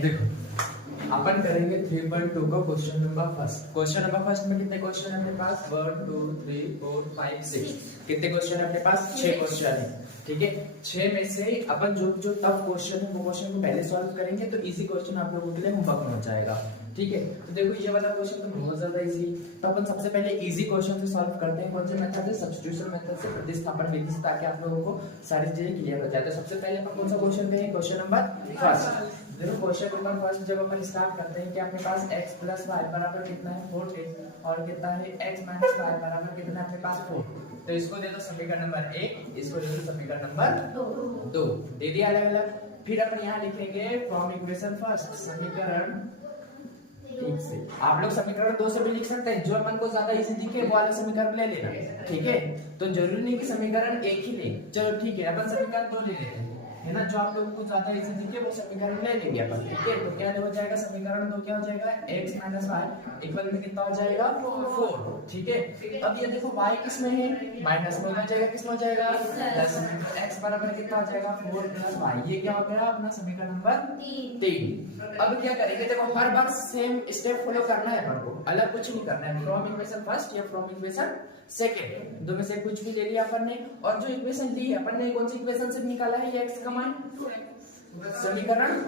देखो अपन करेंगे 3.2 का question number first. Question number first में कितने क्वेश्चन है अपने पास? 1 2 3 4 5 6। कितने क्वेश्चन है अपने पास? 6 क्वेश्चन है। ठीक है, 6 में से अपन जो जो टफ क्वेश्चन है वो क्वेश्चन को पहले सॉल्व करेंगे तो इजी क्वेश्चन आप लोगों के लिए होमवर्क में हो जाएगा। ठीक है, तो देखो ये वाला क्वेश्चन तो बहुत ज्यादा इजी। तो अपन सबसे पहले इजी क्वेश्चन से सॉल्व करते हैं। कौन से मेथड से? सब्स्टिट्यूशन मेथड से, प्रतिस्थापन विधि से, ताकि आप लोगों को सारी चीजें क्लियर हो जाए। तो सबसे पहले अपन कौन सा क्वेश्चन देखें? Question number first. देखो क्वेश्चन नंबर फर्स्ट जब अपन स्टार्ट करते हैं कि अपने पास x प्लस वाई बराबर कितना है? 14 और कितना है x माइनस वाई बराबर कितना है अपने पास? 4। तो इसको दे दो समीकरण नंबर 1, इसको दे दो समीकरण नंबर 2। दे दिया अलग अलग। फिर अपन यहाँ लिखेंगे फ्रॉम इक्वेशन फर्स्ट, समीकरण। ठीक से आप लोग समीकरण 2 से भी लिख सकते हैं, जो अपन को ज्यादा इजी दिखे वो वाला समीकरण ले लेना। ठीक है, तो जरूरी नहीं कि समीकरण एक ही ले। चलो ठीक है, अपन समीकरण 2 ले लेते हैं, है ना। जो आप लोगों को ज्यादा इजी दिखे वो समीकरण ले लेंगे अपन। ठीक है, तो क्या हो जाएगा समीकरण 2? क्या हो जाएगा? x माइनस वाई इक्वल में कितना हो जाएगा? 4। ठीक है, अब ये देखो y किस में है? माइनस में हो जाएगा, किस में हो जाएगा? प्लस में। तो x बराबर कितना हो जाएगा? 4 प्लस y। ये क्या हो गया अपना समीकरण नंबर 3। अब क्या करेंगे? देखो हर बार सेम स्टेप फॉलो करना है अपन को, अलग कुछ नहीं करना है। फ्रॉम इक्वेशन फर्स्ट या फ्रॉम इक्वेशन सेकंड, दो में से कुछ भी ले लिया अपन ने। और जो इक्वेशन ली है अपन ने, कौन सी इक्वेशन से निकाला है ये x का मान? समीकरण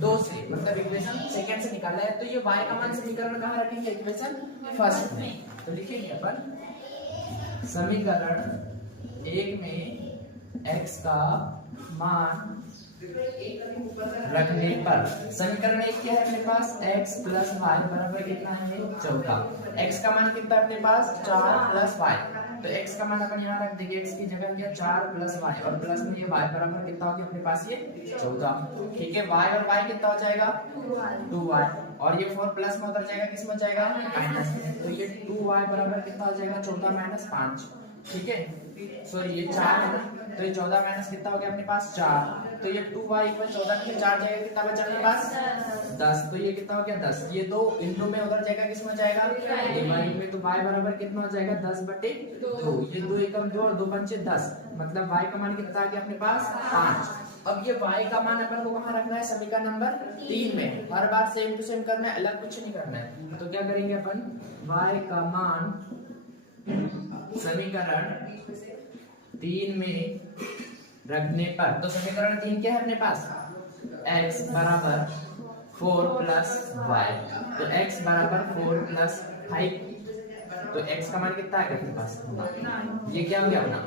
2 से, मतलब इक्वेशन सेकंड से निकाला है। तो ये y का मान समीकरण कहाँ रखेंगे? इक्वेशन फर्स्ट में। तो लिखेंगे अपन समीकरण 1 में x का मान रखने पर, समीकरण 1 क्या है अपने पास? x प्लस वाई बराबर कितना है? 14। x का मान कितना है अपने पास? 4 प्लस वाई। तो x का मान अपन यहाँ रख देंगे, x की जगह क्या? 4 प्लस वाई, और प्लस में ये y बराबर कितना हो गया अपने पास? ये 14। ठीक है, y और y कितना हो जाएगा? 2y। और ये 4 प्लस में उधर जाएगा, किस में जाएगा? माइनस में। तो ये 2y बराबर कितना हो जाएगा? 14 माइनस 5। ठीक है, सॉरी ये 4 है ना, तो ये 14 माइनस कितना हो गया अपने पास? 4। तो ये 2y इक्वल 14 में 4 जाएगा, कितना बचा अपने पास? 10। तो ये कितना हो गया? 10। ये 2 इंटू में उधर जाएगा, किस में जाएगा? डिवाइड में। तो y बराबर कितना हो जाएगा? 10/2। ये 2 एकम 2 और 2 पंचे 10, मतलब y का मान कितना आ गया अपने पास? 5। अब ये y का मान अपन को कहाँ रखना है? समीकरण नंबर 3 में। हर बार सेम टू सेम करना है, अलग कुछ नहीं करना है। तो क्या करेंगे अपन? y का मान समीकरण 3 में रखने पर, तो समीकरण 3 क्या है अपने पास? x बराबर 4 प्लस वाई। तो x बराबर 4 प्लस 5। तो x का मान कितना आएगा अपने पास? ये क्या हो गया अपना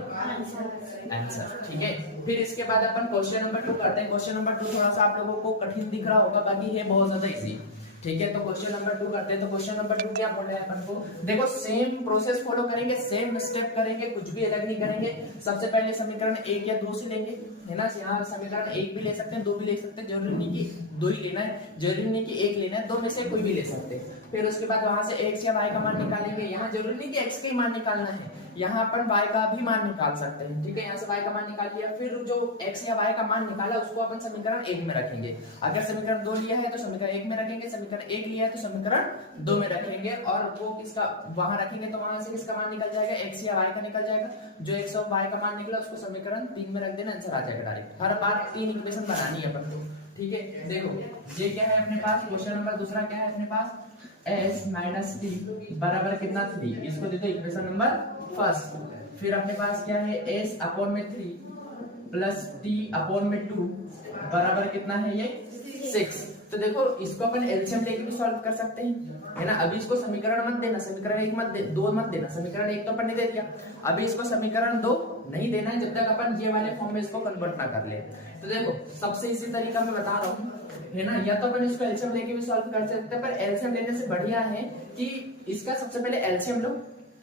आंसर। ठीक है, फिर इसके बाद अपन क्वेश्चन नंबर 2 करते हैं। क्वेश्चन नंबर 2 थोड़ा सा आप लोगों को कठिन दिख रहा होगा, बाकी ये बहुत ज्यादा इजी। ठीक है, तो क्वेश्चन नंबर 2 करते हैं। तो क्वेश्चन नंबर 2 क्या बोल रहे हैं अपन को? देखो सेम प्रोसेस फॉलो करेंगे, सेम स्टेप करेंगे, कुछ भी अलग नहीं करेंगे। सबसे पहले समीकरण 1 या 2 से लेंगे, है ना। यहाँ समीकरण 1 भी ले सकते हैं, 2 भी ले सकते हैं, जरूरी नहीं कि 2 ही लेना है, जरूरी नहीं कि 1 लेना है, 2 में से कोई भी ले सकते हैं। फिर उसके बाद वहां से x या y का मान निकालेंगे। यहाँ जरूरी नहीं कि x का ही मान निकालना है, यहाँ अपन y का भी मान निकाल सकते हैं। ठीक है, यहाँ से y का मान निकाल लिया, फिर जो x या y का मान निकाला उसको अपन समीकरण 1 में रखेंगे। अगर समीकरण 2 लिया है तो समीकरण 1 में रखेंगे, समीकरण 1 लिया है तो समीकरण 2 में रखेंगे। और वो किसका वहां रखेंगे तो वहां से किसका मान निकल जाएगा? x या y का निकल जाएगा। जो x और y का मान निकला उसको समीकरण 3 में रख देना, आंसर आ जाएगा डायरेक्ट। हर बार 3 इक्वेशन बनानी है अपन को। ठीक है, देखो ये क्या है अपने पास? क्वेश्चन नंबर दूसरा क्या है अपने पास? s माइनस टी बराबर कितना? 3। इसको दे दो इक्वेशन नंबर फर्स्ट। फिर अपने पास क्या है? s अपॉन में 3 प्लस t अपॉन में 2 बराबर कितना है? ये 6। तो देखो इसको अपन एलसीएम लेके भी सॉल्व कर सकते हैं, है ना। अभी इसको समीकरण मत देना, समीकरण 1 मत दे, 2 मत देना, समीकरण 1 तो अपन ने दे दिया। अभी इसको समीकरण 2 नहीं देना है जब तक अपन ये वाले फॉर्म में इसको कन्वर्ट ना कर ले। तो देखो सबसे इसी तरीका मैं बता रहा हूँ, है ना। या तो अपन इसको एलसीएम लेके भी सॉल्व कर सकते हैं, पर एलसीएम लेने से बढ़िया है कि इसका सबसे पहले एलसीएम लो,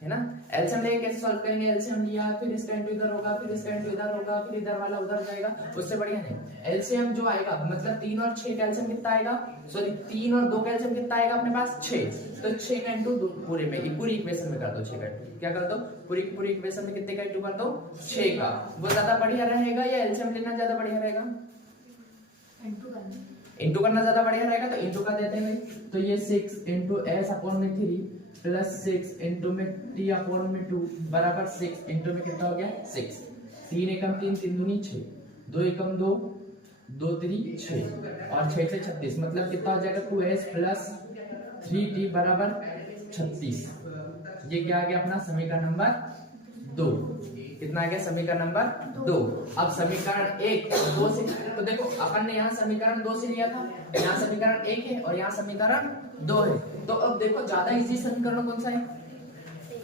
है ना। एलसीएम लेके कैसे सॉल्व करेंगे? एलसीएम लिया, फिर इसका इनटू इधर होगा, फिर इसका इनटू इधर होगा, फिर इधर वाला उधर जाएगा, उससे बढ़िया नहीं। एलसीएम जो आएगा मतलब 3 और 6 का एलसीएम कितना आएगा? सॉरी 3 और 2 का एलसीएम कितना आएगा अपने पास? 6। तो 6 का इनटू पूरे में, पूरी इक्वेशन में कर दो 6 का इनटू। क्या कर दो? पूरी इक्वेशन में कितने का इनटू कर दो? 6 का। वो ज्यादा बढ़िया रहेगा या एलसीएम लेना ज्यादा बढ़िया रहेगा? इंटू करना ज्यादा बढ़िया रहेगा, तो इंटू कर देते हैं। तो ये 6 इंटू एस अपॉन में 3 प्लस 6 इंटू में टी अपॉन में 2 बराबर 6 इंटू में कितना हो गया? 6। 3 एकम 3, 3 दूनी 6, 2 एकम 2, 2 3 6 और 6 से 36 मतलब कितना हो जाएगा 2s प्लस 3t बराबर 36। ये क्या आ गया अपना समीकरण नंबर 2। कितना आ गया समीकरण नंबर 2। अब समीकरण 1 और 2 से तो देखो अपन ने यहाँ समीकरण 2 से लिया था, यहाँ समीकरण 1 है और यहाँ समीकरण 2 है। तो अब देखो ज्यादा इजी समीकरण कौन सा है,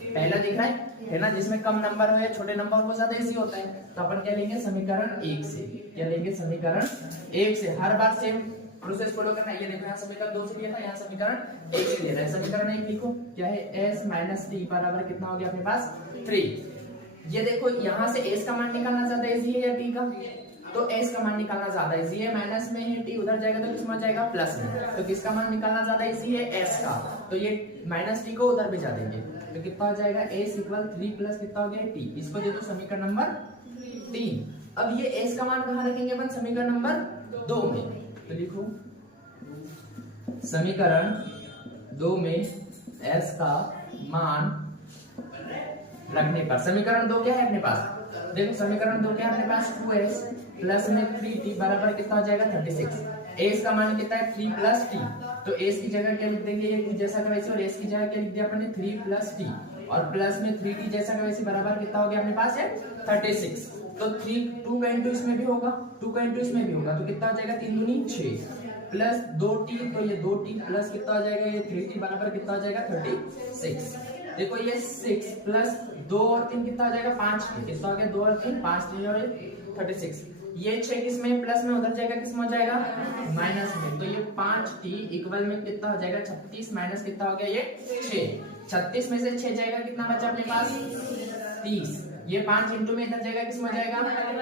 पहला दिख रहा है ना, जिसमें कम नंबर हो या छोटे नंबर हो ज्यादा इजी होता है। तो अपन क्या लेंगे समीकरण 1 से, क्या लेंगे समीकरण 1 से। हर बार सेम प्रोसेस फॉलो करना है। ये देखो यहाँ समीकरण 2 से लिया था, यहाँ समीकरण 1 से लेना है। समीकरण 1 लिखो क्या है s माइनस टी बराबर कितना हो गया अपने पास 3। ये देखो यहाँ से s का मान निकालना ज्यादा इजी है या t का, तो s का मान निकालना ज्यादा इजी है। माइनस में है t उधर जाएगा तो किसमें हो जाएगा प्लस में, तो किसका मान निकालना ज्यादा इजी है s का, तो ये माइनस t को उधर भेजा देंगे तो कितना हो जाएगा s इक्वल 3 प्लस कितना हो गया t। इसको दे दो समीकरण नंबर 3। अब ये s का मान कहाँ रखेंगे अपन समीकरण नंबर 2 में, तो लिखो समीकरण 2 में s का मान रखने पर समीकरण 2 क्या है अपने पास, देखो समीकरण 2 क्या है अपने पास 2s प्लस में 3t बराबर कितना हो जाएगा 36। s का मान कितना है 3 प्लस t, तो s की जगह क्या लिख देंगे ये जैसा का वैसे, और s की जगह क्या लिख दिया अपन ने 3 प्लस t और प्लस में 3t जैसा का वैसे बराबर कितना हो गया अपने पास है 36। तो 3 2 का इनटू इसमें भी होगा, 2 का इनटू इसमें भी होगा, तो कितना हो जाएगा 3 दूनी 6 प्लस 2t, तो ये 2t प्लस कितना हो जाएगा ये 3t बराबर कितना हो जाएगा 36। देखो ये 6 प्लस 2 और 3 कितना हो जाएगा 5, कितना हो गया 2 और 3 5 3 और 36। ये 6 किस में प्लस में उधर जाएगा किस में हो जाएगा माइनस में, तो ये 5t इक्वल में कितना हो जाएगा 36 माइनस कितना हो गया ये 6। 36 में से 6 जाएगा कितना बचा अपने पास 30। ये 5 इंटू में इधर जाएगा किस में जाएगा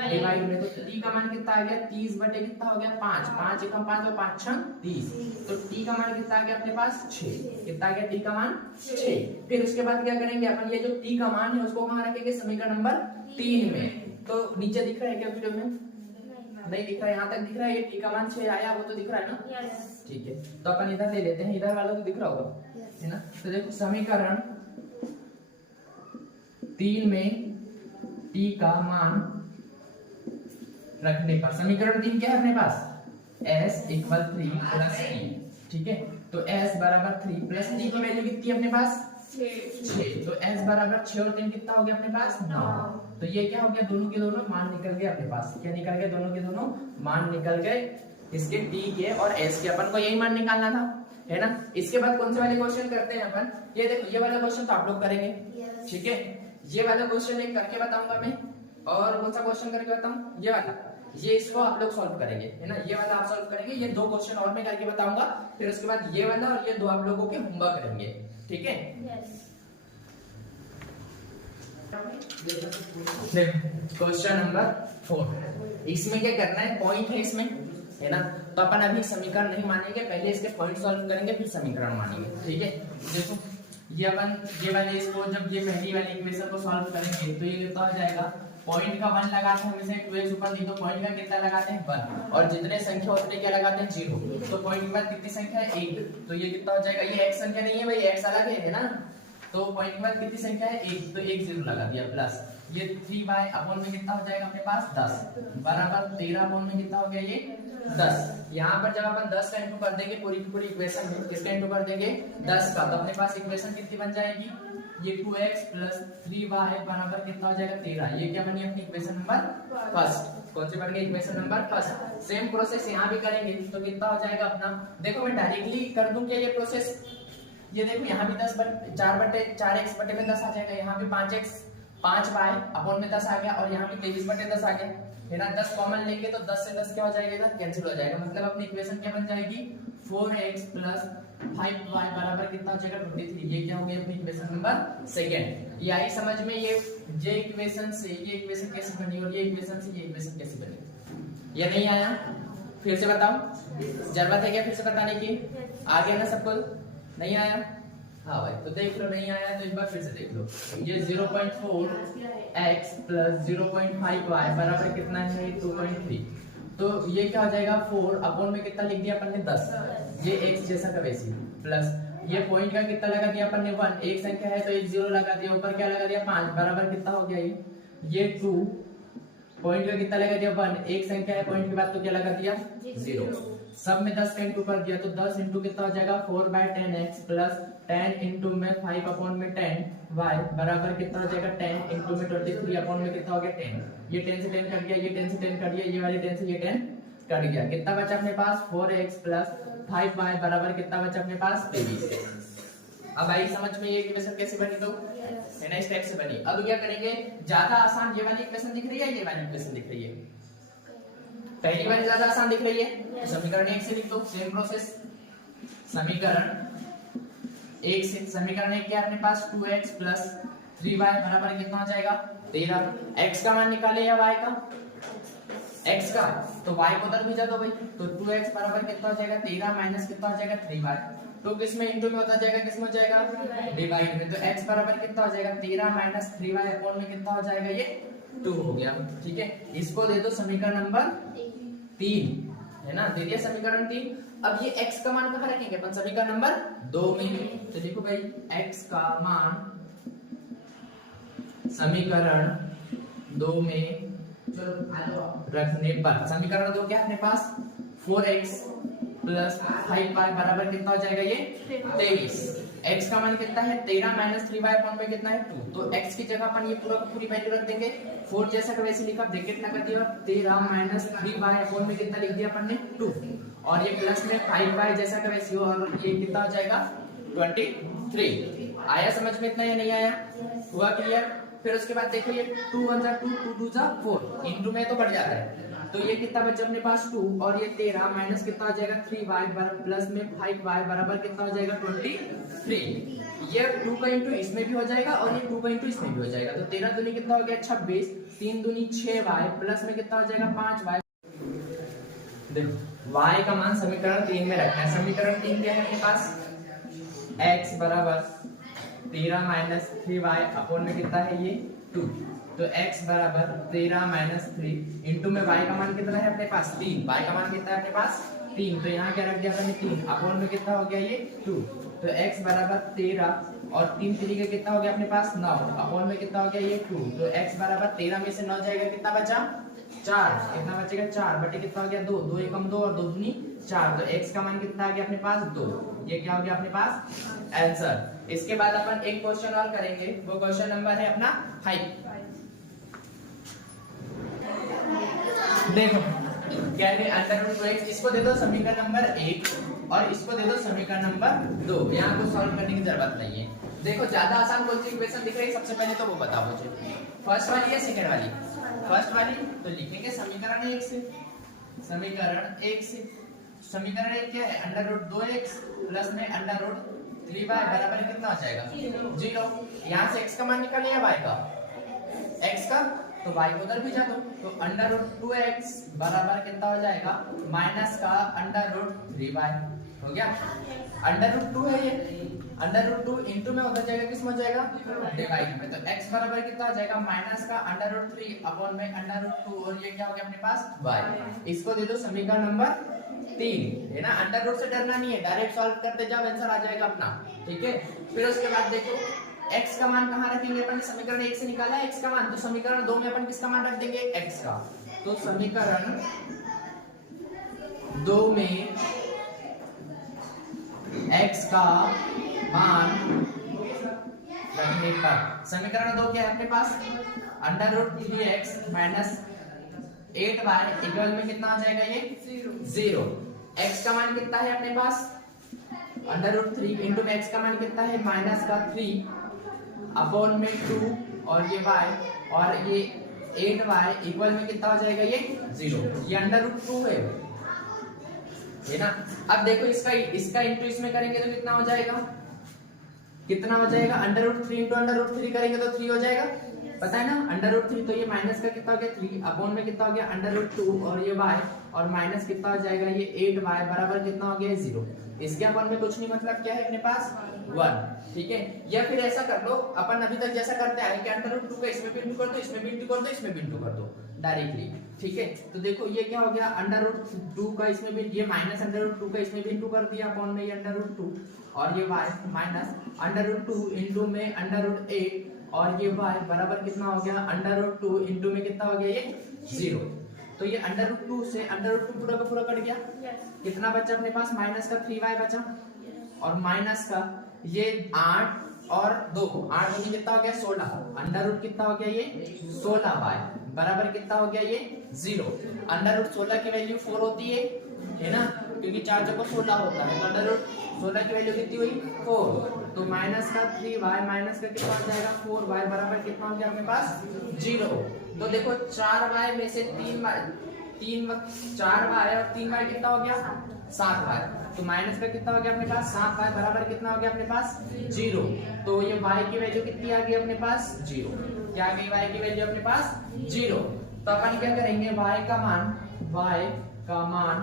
डिवाइड में, तो t का मान कितना आ गया 30 बटे कितना हो गया 5, 5 एकम 5 और 5 6 30, तो t का मान कितना आ गया अपने पास 6। कितना आ गया t का मान 6। फिर उसके बाद क्या करेंगे अपन, ये जो t का मान है उसको कहाँ रखेंगे समीकरण नंबर 3 में। तो नीचे दिख रहा है क्या वीडियो में, नहीं दिख रहा है, यहाँ तक दिख रहा है, ये t का मान 6 आया वो तो दिख रहा है ना, ठीक है। तो अपन इधर ले लेते हैं, इधर वाला तो दिख रहा होगा है ना। तो देखो समीकरण 3 में t का मान रखने पर समीकरण 3 क्या है अपने पास s इक्वल 3 प्लस t, ठीक है। तो s बराबर 3 प्लस t की वैल्यू कितनी है अपने पास 6, तो s बराबर 6 और 3 कितना हो गया अपने पास 9। तो ये क्या हो गया दोनों के दोनों मान निकल गए अपने पास, क्या निकल गए दोनों के दोनों मान निकल गए इसके t के और s के। अपन को यही मान निकालना था है ना। इसके बाद कौन से वाले क्वेश्चन करते हैं अपन, ये देखो ये वाला क्वेश्चन तो आप लोग करेंगे, ठीक है। ये वाला क्वेश्चन एक करके बताऊंगा मैं, और कौन सा क्वेश्चन करके बताऊं ये वाला, ये इसको आप लोग सॉल्व करेंगे है ना, ये वाला आप सॉल्व करेंगे। ये 2 क्वेश्चन और मैं करके बताऊंगा, फिर उसके बाद ये वाला और ये 2 आप लोगों के होमवर्क करेंगे, ठीक है। क्वेश्चन नंबर 4, इसमें क्या करना है पॉइंट है इसमें है ना। तो अपन अभी समीकरण नहीं मानेंगे, पहले इसके पॉइंट सॉल्व करेंगे फिर समीकरण मानेंगे, ठीक है। देखो ये अपन ये वाले इसको जब ये पहली वाली इक्वेशन को सॉल्व करेंगे तो ये कितना हो जाएगा, पॉइंट का 1 लगाते हैं हमेशा 2x ऊपर नहीं, तो पॉइंट का कितना लगाते हैं 1, और जितने संख्या उतने क्या लगाते हैं 0। तो पॉइंट के बाद कितनी संख्या है 1, तो ये कितना हो जाएगा, ये x संख्या नहीं है भाई, x अलग है ना। तो पॉइंट के बाद कितनी संख्या है 1, तो 1 0 लगा दिया प्लस ये 3y अपॉन में कितना हो जाएगा अपने पास 10 बराबर 13 अपॉन में कितना हो गया ये 10। यहाँ पर जब अपन 10 का इंटू कर देंगे पूरी की पूरी इक्वेशन में, किसका इंटू कर देंगे 10 का, तो अपने पास इक्वेशन कितनी बन जाएगी, ये 2x प्लस 3y बराबर कितना हो जाएगा 13। ये क्या बनी अपनी इक्वेशन नंबर फर्स्ट। कौन सी बन गई equation number first. Same process यहाँ भी करेंगे तो कितना हो जाएगा अपना, देखो मैं डायरेक्टली कर दूं क्या ये प्रोसेस, ये देखो यहाँ भी 4x बटे में 10 आ जाएगा, यहाँ भी 5y अपॉन में 10 आ गया, और यहाँ भी 23 बटे 10 आ गया है ना। 10 कॉमन लेंगे तो 10 से 10 क्या हो जाएगा इधर कैंसिल हो जाएगा, मतलब अपनी इक्वेशन क्या बन जाएगी 4x प्लस 5y बराबर कितना हो जाएगा 23। ये क्या हो गया अपनी इक्वेशन नंबर सेकंड। ये आई समझ में, ये इक्वेशन से ये इक्वेशन कैसे बनी और ये इक्वेशन से ये इक्वेशन कैसे बनी, ये नहीं आया फिर से बताओ, जरूरत है क्या फिर से बताने की, आ गया ना सबको, नहीं आया हाँ भाई तो देख लो, नहीं आया तो एक बार फिर से देख लो। ये 0.4x प्लस 0.5y बराबर कितना है 2.3, तो ये क्या हो जाएगा 4 अपॉन में कितना लिख दिया अपन ने 10, ये x जैसा का वैसी प्लस ये पॉइंट का कितना लगा दिया अपन ने 1, एक संख्या है तो एक 0 लगा दिया, ऊपर क्या लगा दिया 5 बराबर कितना हो गया ये 2 पॉइंट का कितना लगा दिया 1, एक संख्या है पॉइंट के बाद तो क्या लगा दिया 0। सब में 10 का इंटू कर दिया तो 10 इंटू कितना हो जाएगा 4/10x प्लस 10 इंटू में 5 अपॉन में 10y बराबर कितना हो जाएगा 10 इंटू में 23 अपॉन में कितना हो गया 10। ये 10 से 10 कट गया, ये 10 से 10 कट गया, ये वाली 10 से ये 10 कट गया। कितना बचा अपने पास 4x प्लस 5y बराबर कितना बचा अपने पास 23। अब आई समझ में ये इक्वेशन कैसे बनी तो है ना, इस टाइप से बनी। अब क्या करेंगे, ज्यादा आसान ये वाली इक्वेशन दिख रही है, ये वाली इक्वेशन दिख रही है, पहली वाली ज्यादा आसान दिख रही है तो समीकरण 1 से लिख दो। सेम प्रोसेस, समीकरण 1 से, समीकरण 1 क्या है अपने पास 2x प्लस 3y बराबर कितना हो जाएगा 13। x का मान निकाले या y का, x का, तो y को उधर भेजा दो भाई, तो 2x बराबर कितना हो जाएगा 13 माइनस कितना हो जाएगा 3y, तो किसमें इंटू में होता जाएगा, किसमें हो जाएगा डिवाइड में, तो x बराबर कितना हो जाएगा 13 माइनस 3y अपॉन में कितना हो जाएगा ये 2 हो गया। ठीक है, इसको दे दो समीकरण नंबर 3, है ना, दे दिया समीकरण 3। अब ये x का मान कहाँ रखेंगे अपन, समीकरण नंबर 2 में। तो देखो भाई x का मान समीकरण 2 में रखने पर, समीकरण 2 क्या है अपने पास 4x प्लस 5y बराबर कितना हो जाएगा ये 23। x का मान कितना है 13 माइनस 3y अपॉन में कितना है 2, तो x की जगह अपन ये पूरा पूरी वैल्यू रख देंगे, 4 जैसा का वैसे लिखा, देख कितना कर दिया 13 माइनस 3y अपॉन में कितना लिख दिया अपन ने 2, और ये प्लस में 5y जैसा का वैसे, और ये कितना हो जाएगा 23। आया समझ में इतना या नहीं आया, हुआ क्लियर। फिर उसके बाद देखो ये 2 1 जा 2 2 2 जा 4, इनटू में तो बढ़ जाता है, तो ये कितना बचा अपने पास 2, और ये 13 माइनस कितना हो जाएगा 3y प्लस में 5y बराबर कितना हो जाएगा 23। ये 2 का इंटू इसमें भी हो जाएगा और ये 2 का इंटू इसमें भी हो जाएगा, तो 13 दूनी कितना हो गया 26, 3 दूनी 6y प्लस में कितना हो जाएगा 5y। देखो y का मान समीकरण 3 में रखना है। समीकरण 3 क्या है अपने पास, x बराबर 13 माइनस 3y अपॉन में कितना है ये 2, तो x बराबर 13 माइनस 3 इंटू में y का मान कितना है अपने पास 3, y का मान कितना है अपने पास 3, तो यहाँ क्या रख दिया अपने 3 अपॉन में कितना हो गया ये 2, तो x बराबर 13 और 3 तरीके कितना हो गया अपने पास 9 अपॉन में कितना हो गया ये 2, तो x बराबर 13 में से 9 जाएगा कितना बचा 4, कितना बचेगा 4 बटे कितना हो गया 2, 2 एकम 2 और 2 दूनी 4, तो x का मान कितना आ गया अपने पास 2, ये क्या हो गया अपने पास आंसर। इसके बाद अपन एक क्वेश्चन और करेंगे, वो क्वेश्चन नंबर है अपना 5। देखो क्या है √2x, इसको दे दो समीकरण नंबर 1 और इसको दे दो समीकरण नंबर 2, यहाँ को सॉल्व करने की जरूरत नहीं है। देखो ज्यादा आसान कौन सी इक्वेशन दिख रही है सबसे पहले तो वो बताओ मुझे, फर्स्ट वाली या सेकंड वाली, फर्स्ट वाली, तो लिखेंगे समीकरण 1 से, समीकरण 1 से, समीकरण 1 क्या है √2x प्लस में √3y बराबर कितना हो जाएगा 0। यहाँ से x का मान निकाले या y का, x का, तो y को उधर भेजा दो, तो √2x बराबर कितना हो जाएगा माइनस का √3y हो गया, √2 है ये, √2 इंटू में उधर जाएगा किस में हो जाएगा डिवाइड में, तो x बराबर कितना हो जाएगा माइनस का √3 अपॉन में √2, और ये क्या हो गया अपने पास y। इसको दे दो समीकरण नंबर 3, है ना, √2 से डरना नहीं है, डायरेक्ट सॉल्व करते जाओ आंसर आ जाएगा अपना। ठीक है, फिर उसके बाद देखो x का मान कहाँ रखेंगे अपन, समीकरण 1 से निकाला है x का मान, तो समीकरण 2 में अपन किसका मान रख देंगे x का, तो समीकरण 2 में x का मान रखने पर, समीकरण 2 क्या है अपने पास √3x माइनस 8y इक्वल में कितना आ जाएगा ये 0। x का मान कितना है अपने पास √3 इंटू में x का मान कितना है माइनस का 3 अपॉन में 2 और ये y, और ये 8y इक्वल में कितना हो जाएगा ये 0, ये √2 है ना। अब देखो इसका इंटू इसमें करेंगे तो कितना हो जाएगा, कितना हो जाएगा √3 इंटू √3 करेंगे तो 3 हो जाएगा, पता है ना √3, तो ये माइनस का कितना हो गया 3 अपॉन में कितना हो गया √2 और ये y, और माइनस कितना हो जाएगा ये 8y बराबर कितना हो गया 0। इसके अपन में कुछ नहीं, मतलब क्या है अपने पास 1। ठीक है, या फिर ऐसा कर लो अपन अभी तक जैसा करते आए कि √2 का इसमें भी इंटू कर दो, इसमें भी इंटू कर दो, इसमें भी इंटू कर दो डायरेक्टली। ठीक है, तो देखो ये क्या हो गया √2 का इसमें भी, ये माइनस √2 का इसमें भी इंटू कर दिया अपॉन में ये √2, और ये y माइनस √2 इंटू में √8 और ये y बराबर कितना हो गया √2 इंटू में कितना हो गया ये 0। तो ये √2 से √2 पूरा का पूरा कट गया। कितना बचा अपने पास? माइनस का 3y बचा और माइनस का ये 8 और 2, 8 दूनी कितना हो गया? 16। √ कितना हो गया? ये 16y बराबर कितना हो गया? ये 0। √16 की वैल्यू 4 होती है ना, क्योंकि 4 चौको 16 होता है। तो √16 की वैल्यू कितनी हुई? 4। तो माइनस का 3y माइनस का कितना हो जाएगा? 4y बराबर कितना हो गया अपने पास? 0। तो देखो 4y में से 4y और 3y कितना हो गया? 7y। तो माइनस का कितना हो गया अपने पास? 7y बराबर कितना हो गया अपने पास? 0। तो ये y की वैल्यू कितनी आ गई अपने पास? 0। क्या आ गई y की वैल्यू अपने पास? 0। तो अपन क्या करेंगे? y का मान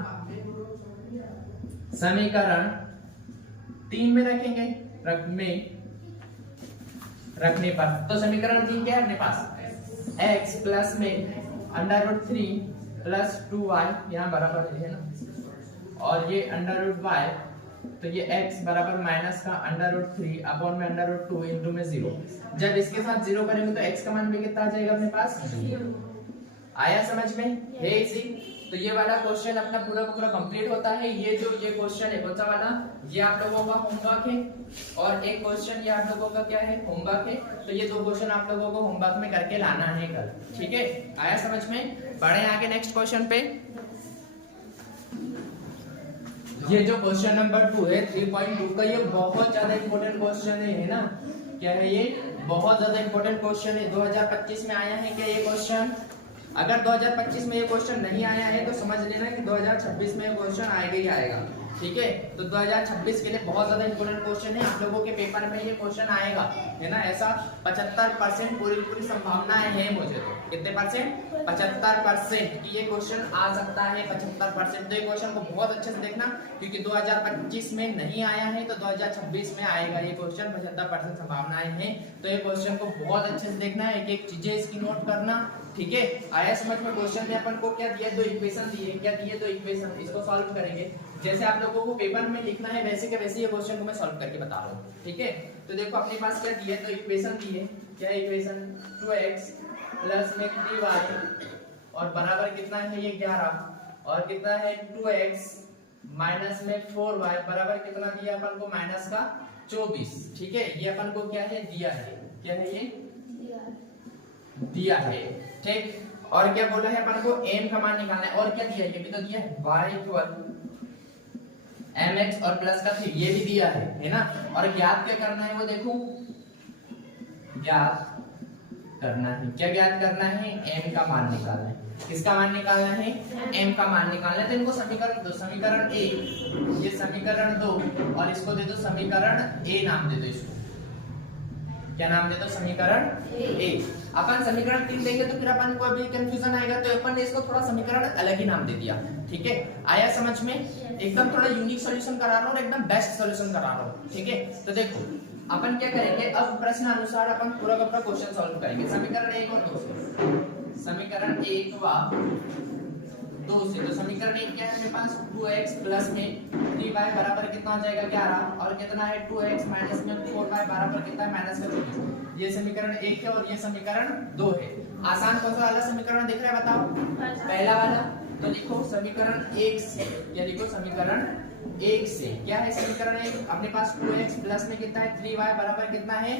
समीकरण 3 में रखेंगे। रखने पर तो समीकरण 3 क्या है अपने पास? x प्लस में √3 प्लस 2y यहाँ बराबर है ना, और ये √y, तो ये x बराबर माइनस का √3 अपॉन में √2 इंटू में 0। जब इसके साथ 0 करेंगे तो x का मान भी कितना आ जाएगा अपने पास? 0। आया समझ में? है इजी। तो ये वाला क्वेश्चन अपना पूरा का पूरा कंप्लीट होता है। ये क्वेश्चन है कौन सा वाला? ये आप लोगों का होमवर्क है, और एक क्वेश्चन ये आप लोगों का क्या है? होमवर्क है। तो ये 2 क्वेश्चन आप लोगों को होमवर्क में करके लाना है कल। ठीक है, आया समझ में? बढ़े आगे नेक्स्ट क्वेश्चन पे। ये जो क्वेश्चन नंबर 2 है 3.2 का, ये बहुत ज्यादा इंपॉर्टेंट क्वेश्चन है ना। क्या है ये? बहुत ज्यादा इंपॉर्टेंट क्वेश्चन है। 2025 में आया है क्या ये क्वेश्चन? अगर 2025 में ये क्वेश्चन नहीं आया है तो समझ लेना कि 2026 में ये क्वेश्चन आएगा ही आएगा। ठीक है, तो 2026 के लिए बहुत ज्यादा इंपॉर्टेंट क्वेश्चन है। आप लोगों के पेपर में ये क्वेश्चन आएगा, है ना। ऐसा 75% पूरी संभावनाएं है मुझे। तो कितने परसेंट? 75% कि ये क्वेश्चन आ सकता है। 75%। तो ये क्वेश्चन को बहुत अच्छे से देखना, क्योंकि 2025 में नहीं आया है तो 2026 में आएगा ये क्वेश्चन। 75% संभावनाएं हैं। तो ये क्वेश्चन को बहुत अच्छे से देखना है, एक चीजें इसकी नोट करना। ठीक है, आया समझ में? क्वेश्चन ने अपन को क्या दिया? 2 इक्वेशन दिए। क्या दिए? 2 इक्वेशन। इसको सॉल्व करेंगे। जैसे आप लोगों को पेपर में लिखना है वैसे के वैसे ये क्वेश्चन को मैं सॉल्व करके बता रहा हूँ। ठीक है, तो देखो अपने पास क्या दिया? 2 इक्वेशन दिए। क्या इक्वेशन? 2x प्लस में 3y और बराबर कितना है? ये 11 और कितना है? 2x माइनस में 4y बराबर कितना दिया अपन को? माइनस का 24। ठीक है, ये अपन को क्या है? दिया है। क्या है ये? दिया है। ठीक, और क्या बोला है अपन को? m का मान निकालना है। और क्या दिया है? ये भी तो दिया है, y इक्वल mx और प्लस का 3, ये भी दिया है ना। और ज्ञात क्या करना है वो देखो, ज्ञात करना है। क्या ज्ञात करना है? m का मान निकालना है। किसका मान निकालना है? m का मान निकालना है। तो इनको समीकरण दो, समीकरण a, ये समीकरण 2, और इसको दे दो समीकरण a नाम दे दो। इसको क्या नाम दे दो? समीकरण a। अपन समीकरण 3 देंगे तो फिर अपन को अभी कंफ्यूजन आएगा, तो अपन ने इसको थोड़ा समीकरण अलग ही नाम दे दिया। ठीक है, आया समझ में? एकदम थोड़ा यूनिक सॉल्यूशन करा रहा हूँ और एकदम बेस्ट सॉल्यूशन करा रहा हूँ। ठीक है, तो देखो अपन क्या करेंगे, अब प्रश्न अनुसार अपन पूरा का पूरा क्वेश्चन सॉल्व करेंगे। समीकरण 1 और 2 से, समीकरण 1 व 2 से। तो समीकरण 1 क्या है मेरे पास? 2x प्लस में 3y बराबर कितना हो जाएगा? 11, और कितना है? 2x माइनस में 4y बराबर कितना है? माइनस का 24। ये समीकरण 1 है और ये समीकरण 2 है। आसान कौन सा वाला समीकरण दिख रहा है बताओ? पहला वाला। तो लिखो समीकरण 1 से, या लिखो समीकरण 1 से। क्या है समीकरण 1? अपने पास 2x प्लस में कितना है? 3y बराबर कितना है?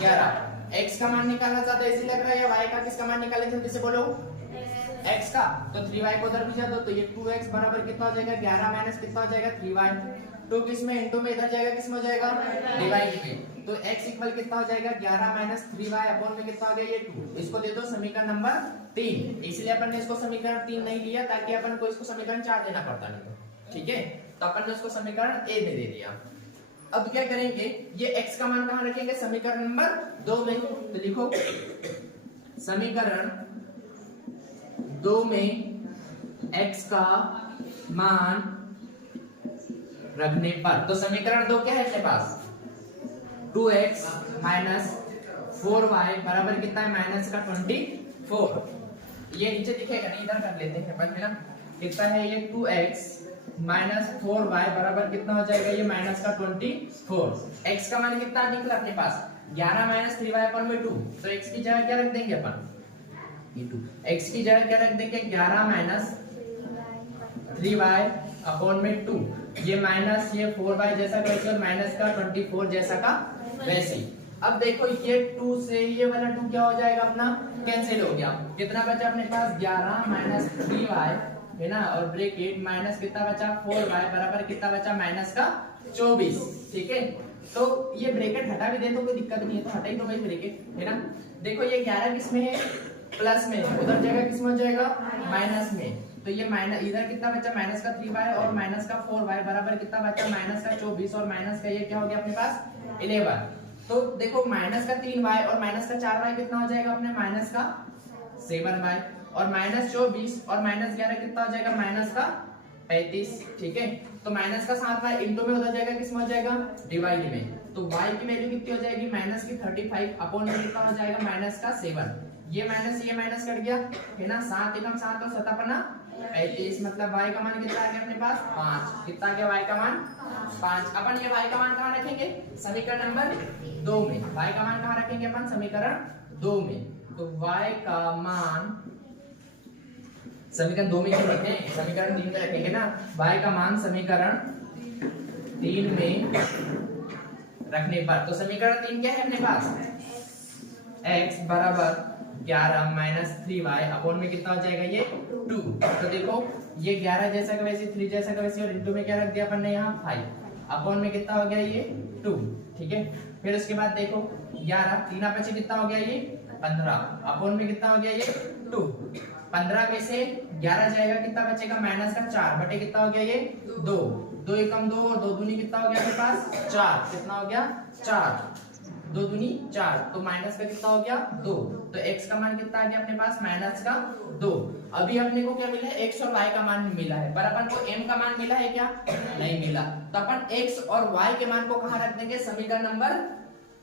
11। x का मान निकालना चाहते हैं इसी लग रहा है, या y का? किसका मान निकाले जल्दी से बोलो? x का। तो 3y को उधर भेजा दो, तो ये 2x बराबर कितना हो जाएगा? 11 माइनस कितना हो जाएगा? 3y। 2 किस में? इनटू में, इधर जाएगा किस में हो जाएगा? डिवाइड में। तो x इक्वल कितना हो जाएगा? 11 माइनस 3y अपॉन में कितना हो गया? ये 2। इसको दे दो समीकरण नंबर 3। इसलिए अपन ने इसको समीकरण 3 नहीं लिया, ताकि अपन को इसको समीकरण 4 देना पड़ता नहीं। ठीक है, तो अपन ने उसको समीकरण a में दे दिया। अब क्या करेंगे? ये x का मान कहाँ रखेंगे? समीकरण नंबर 2 में। तो लिखो समीकरण 2 में x का मान रखने पर, तो समीकरण 2 क्या है अपने पास? 2x माइनस 4y बराबर कितना है? माइनस का 24। ये नीचे दिखेगा नहीं, इधर कर लेते हैं अपन, है ना। कितना है ये? 2x माइनस 4y बराबर कितना हो जाएगा? ये माइनस का 24। x का मान कितना निकला अपने पास? 11 माइनस 3y अपन में 2। तो x की जगह क्या रख देंगे अपन? इंटू x की जगह क्या रख देंगे 11 माइनस 3y अपॉन में 2, ये माइनस ये 4y जैसा का वैसे और माइनस का 24 जैसा का वैसे। अब देखो ये 2 से ये वाला 2 क्या हो जाएगा अपना कैंसिल हो गया, कितना बचा अपने पास 11 माइनस 3y है ना, और ब्रैकेट माइनस कितना बचा 4y बराबर कितना बचा माइनस का 24। ठीक है, तो ये ब्रैकेट हटा भी दे तो कोई दिक्कत नहीं है, तो हटा ही तो भाई ब्रैकेट है ना। देखो ये 11 किस में है प्लस में, उधर जगह किस में हो जाएगा माइनस में, तो ये माइनस इधर कितना बचा माइनस का 3y और माइनस का 4y बराबर कितना बचा माइनस का 24 और माइनस का ये क्या हो गया अपने पास 11। तो देखो माइनस का 3y और माइनस का 4y कितना हो जाएगा अपने माइनस का 7y और माइनस 24 और माइनस 11 कितना हो जाएगा माइनस का 35। ठीक है, तो माइनस का 7y इंटू में उधर जाएगा किस में हो जाएगा डिवाइड में, तो y की वैल्यू कितनी हो जाएगी माइनस की 35 अपॉन में कितना हो जाएगा माइनस का 7, ये माइनस कट गया है ना, 7 एकम 7 और 7 अपना 35, मतलब y का मान कितना आ गया अपने पास 5, कितना आ गया y का मान 5। अपन ये y का मान कहाँ रखेंगे समीकरण नंबर 2 में, y का मान कहाँ रखेंगे अपन समीकरण 2 में, तो y का मान समीकरण 2 में क्यों रखते हैं, समीकरण 3 में रखेंगे ना, y का मान समीकरण 3 में रखने पर, तो समीकरण 3 क्या है अपने पास x बराबर 11 माइनस 3y अपॉन में कितना हो जाएगा ये 2, तो देखो ये 11 जैसा का वैसे 3 जैसा का वैसे और इनटू में क्या रख दिया अपन ने यहाँ 5 अपॉन में कितना हो गया ये 2। ठीक है, फिर उसके बाद देखो 11 3 पीछे कितना हो गया ये 15 अपॉन में कितना हो गया ये 2, 15 में से 11 जाएगा कितना बचेगा माइनस का 4 बटे कितना हो गया ये 2, 2 एकम 2 और 2 दूनी कितना हो गया अपने पास 4, कितना हो गया 4, 2 दूनी 4, तो माइनस का कितना हो गया 2, तो x का मान कितना आ गया अपने पास माइनस का 2। अभी अपने को क्या मिला है x और y का मान मिला है, पर अपन को m का मान मिला है क्या नहीं मिला, तो अपन x और y के मान को कहाँ रख देंगे समीकरण नंबर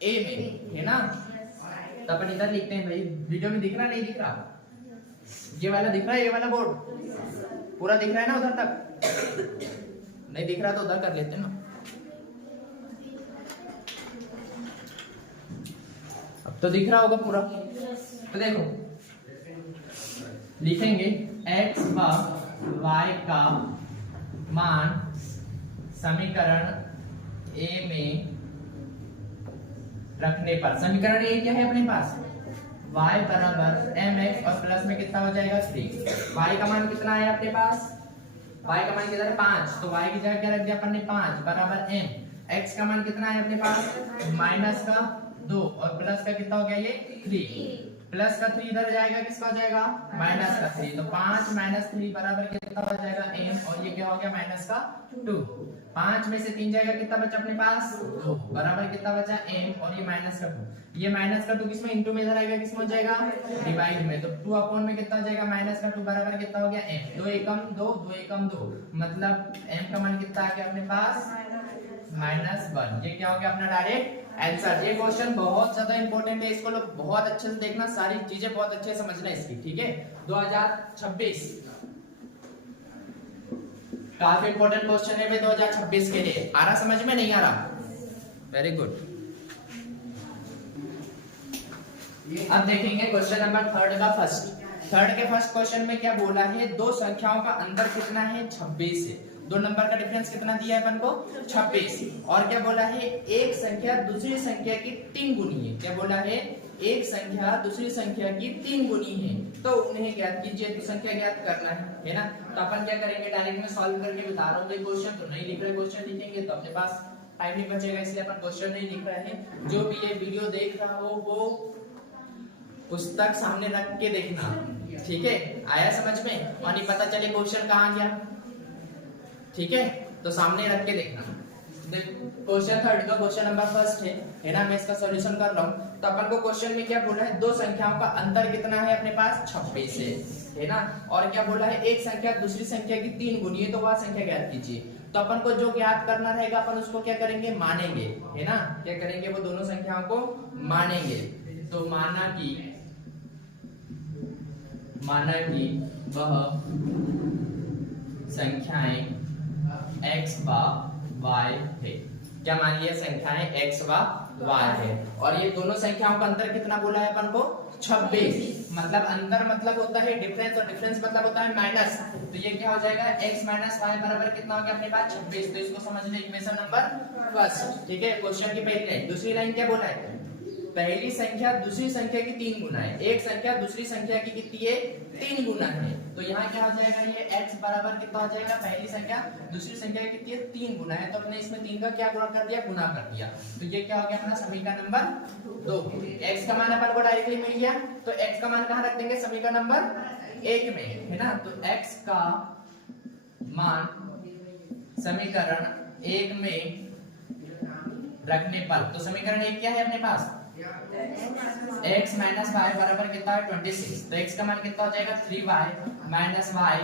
a में है ना। तो अपन इधर लिखते हैं भाई, वीडियो में दिख रहा नहीं दिख रहा, ये वाला दिख रहा है, ये वाला बोर्ड पूरा दिख रहा है ना, उधर तक नहीं दिख रहा तो उधर कर लेते हैं ना। अब तो दिख रहा होगा पूरा, तो देखो लिखेंगे x व y का मान समीकरण a में रखने पर, समीकरण a क्या है अपने पास y बराबर mx और प्लस में कितना हो जाएगा 3, y का मान कितना है अपने पास y का मान कितना है 5, तो y की जगह क्या रख दिया अपन ने 5 बराबर m, x का मान कितना है अपने पास माइनस का 2 और प्लस का कितना हो गया ये 3, प्लस का 3 इधर जाएगा किसका हो जाएगा माइनस का 3, तो 5 माइनस 3 बराबर कितना हो जाएगा m और ये क्या हो गया माइनस का 2, 5 में से 3 जाएगा कितना बचा अपने पास 2 बराबर कितना बचा m और ये माइनस का 2, ये माइनस का 2 किसमें इनटू में इधर आएगा किसमें हो जाएगा डिवाइड में, तो 2 अपॉन में कितना हो जाएगा माइनस का 2 बराबर कितना हो गया m, 2 एकम 2 2 एकम 2 मतलब m का मान कितना आ गया अपने पास -1, ये क्या हो गया अपना डायरेक्ट आंसर। ये क्वेश्चन बहुत ज्यादा इंपॉर्टेंट है, इसको लोग बहुत अच्छे से देखना, सारी चीजें बहुत अच्छे से समझना इसकी। ठीक है, 2026 काफी इंपॉर्टेंट क्वेश्चन है भाई 2026 के लिए। आ रहा समझ में नहीं आ रहा, वेरी गुड। अब देखेंगे क्वेश्चन नंबर 3 का थर्ड के फर्स्ट क्वेश्चन में क्या बोला है, दो संख्याओं का अंतर कितना है 26 है, 2 नंबर का डिफरेंस कितना दिया है अपन को 26, और क्या बोला है एक संख्या दूसरी संख्या की 3 गुनी है, क्या बोला है एक संख्या दूसरी संख्या की 3 गुनी है, तो उन्हें ज्ञात कीजिए, तो संख्या ज्ञात करना है ना। तो अपन क्या करेंगे डायरेक्ट में सॉल्व करके बता रहा हूँ क्वेश्चन, तो नहीं लिख रहे क्वेश्चन लिखेंगे तो अपने पास टाइम नहीं बचेगा, इसलिए अपन क्वेश्चन नहीं लिख रहे हैं। जो भी ये वीडियो देख रहा हो वो पुस्तक सामने रख के देखना, ठीक है, आया समझ में, और नहीं पता चले क्वेश्चन कहाँ गया, ठीक है, तो सामने रख के देखना। क्वेश्चन 3 का क्वेश्चन नंबर फर्स्ट है ना, मैं इसका सॉल्यूशन कर रहा हूँ। तो अपन को क्वेश्चन में क्या बोला है, दो संख्याओं का अंतर कितना है अपने पास 26 है ना, और क्या बोला है एक संख्या दूसरी संख्या की 3 गुनी है, तो वह संख्या ज्ञात कीजिए। तो अपन को जो ज्ञात करना रहेगा अपन उसको क्या करेंगे मानेंगे, है ना, क्या करेंगे वो दोनों संख्याओं को मानेंगे। तो माना कि वह संख्याएं x व y है, क्या मान लिया संख्याएं x व y है। और ये दोनों संख्याओं का अंतर कितना बोला है अपन को 26। मतलब अंतर मतलब होता है डिफरेंस, और डिफरेंस मतलब होता है माइनस। तो ये क्या हो जाएगा x माइनस वाई बराबर कितना हो गया अपने पास 26। तो इसको समझ ले इक्वेशन नंबर फर्स्ट। ठीक है, क्वेश्चन की पहली लाइन। दूसरी लाइन क्या बोला है, पहली संख्या दूसरी संख्या की 3 गुना है। एक संख्या दूसरी संख्या की कितनी है 3 गुना है। तो यहाँ क्या हो जाएगा, ये x बराबर कितना हो जाएगा, पहली संख्या दूसरी संख्या की कितनी है 3 गुना है। तो हमने इसमें 3 का क्या गुणा कर दिया, गुना कर दिया। तो ये क्या हो गया अपना समीकरण नंबर 2। x का मान अपन को डायरेक्टली मिल गया, तो x का मान कहाँ रख देंगे, समीकरण नंबर 1 में, है ना। तो x का मान समीकरण 1 में रखने पर, तो समीकरण 1 क्या है अपने पास, x माइनस वाई बराबर कितना है 26। तो x का मान कितना हो जाएगा 3y माइनस y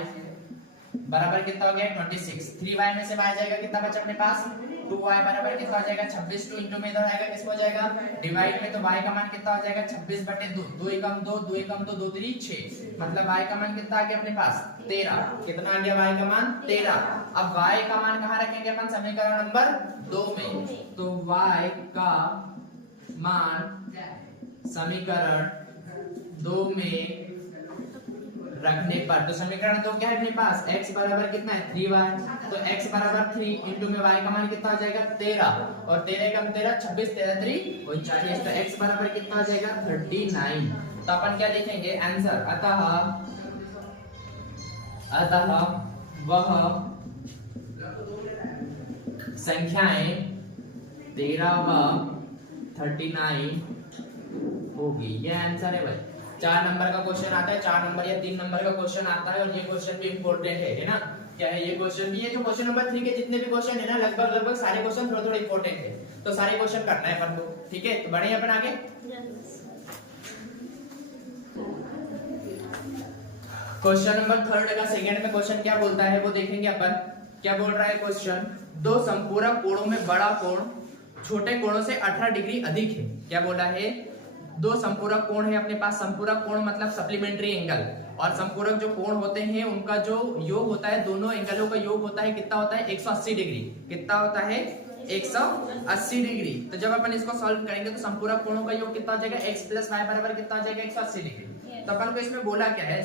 बराबर कितना हो गया 26। 3y में से y जाएगा कितना बचा अपने पास 2y बराबर कितना हो जाएगा 26। 2 इंटू में इधर आएगा किसको हो जाएगा डिवाइड में, तो y का मान कितना हो जाएगा 26/2। 2 एकम 2, 2 एकम 2, 2 3 6। मतलब y का मान कितना आ गया अपने पास 13। कितना आ गया y का मान 13। अब y का मान कहाँ रखेंगे अपन, समीकरण नंबर 2 में। तो y का मान समीकरण 2 में रखने पर, तो समीकरण 2 क्या है अपने पास, x बराबर कितना है 3y। तो x बराबर 3 इंटू में y का मान कितना हो जाएगा 13, और 13 कम 13 26, 13 3 39। तो x बराबर कितना हो जाएगा 39। तो अपन क्या लिखेंगे आंसर, अतः वह संख्याएं 13 व 39 होगी। ये आंसर है भाई। 4 नंबर का क्वेश्चन आता है, 4 नंबर या 3 नंबर का क्वेश्चन आता है, और ये क्वेश्चन भी इंपॉर्टेंट है ना। क्या है ये क्वेश्चन भी है, जो क्वेश्चन नंबर 3 के जितने भी क्वेश्चन है ना, लगभग सारे क्वेश्चन थोड़े थोड़े इंपॉर्टेंट है। तो सारे क्वेश्चन करना है अपन को, ठीक है। तो बढ़े अपन आगे। क्वेश्चन नंबर 3 का सेकंड में क्वेश्चन क्या बोलता है वो देखेंगे अपन। क्या बोल रहा है क्वेश्चन, दो संपूरक कोणों में बड़ा कोण छोटे कोणों से 18 डिग्री अधिक है। क्या बोला है, दो संपूरक कोण है अपने पास। संपूरक कोण मतलब सप्लीमेंट्री एंगल, और संपूरक जो कोण होते हैं उनका जो योग होता है, दोनों एंगलों का योग होता है कितना होता है 180 डिग्री। कितना होता है 180 डिग्री। तो जब अपन इसको सॉल्व करेंगे तो संपूरक कोणों का योग कितना हो जाएगा x प्लस y बराबर कितना हो जाएगा 180 डिग्री। तो अपन को इसमें बोला क्या है,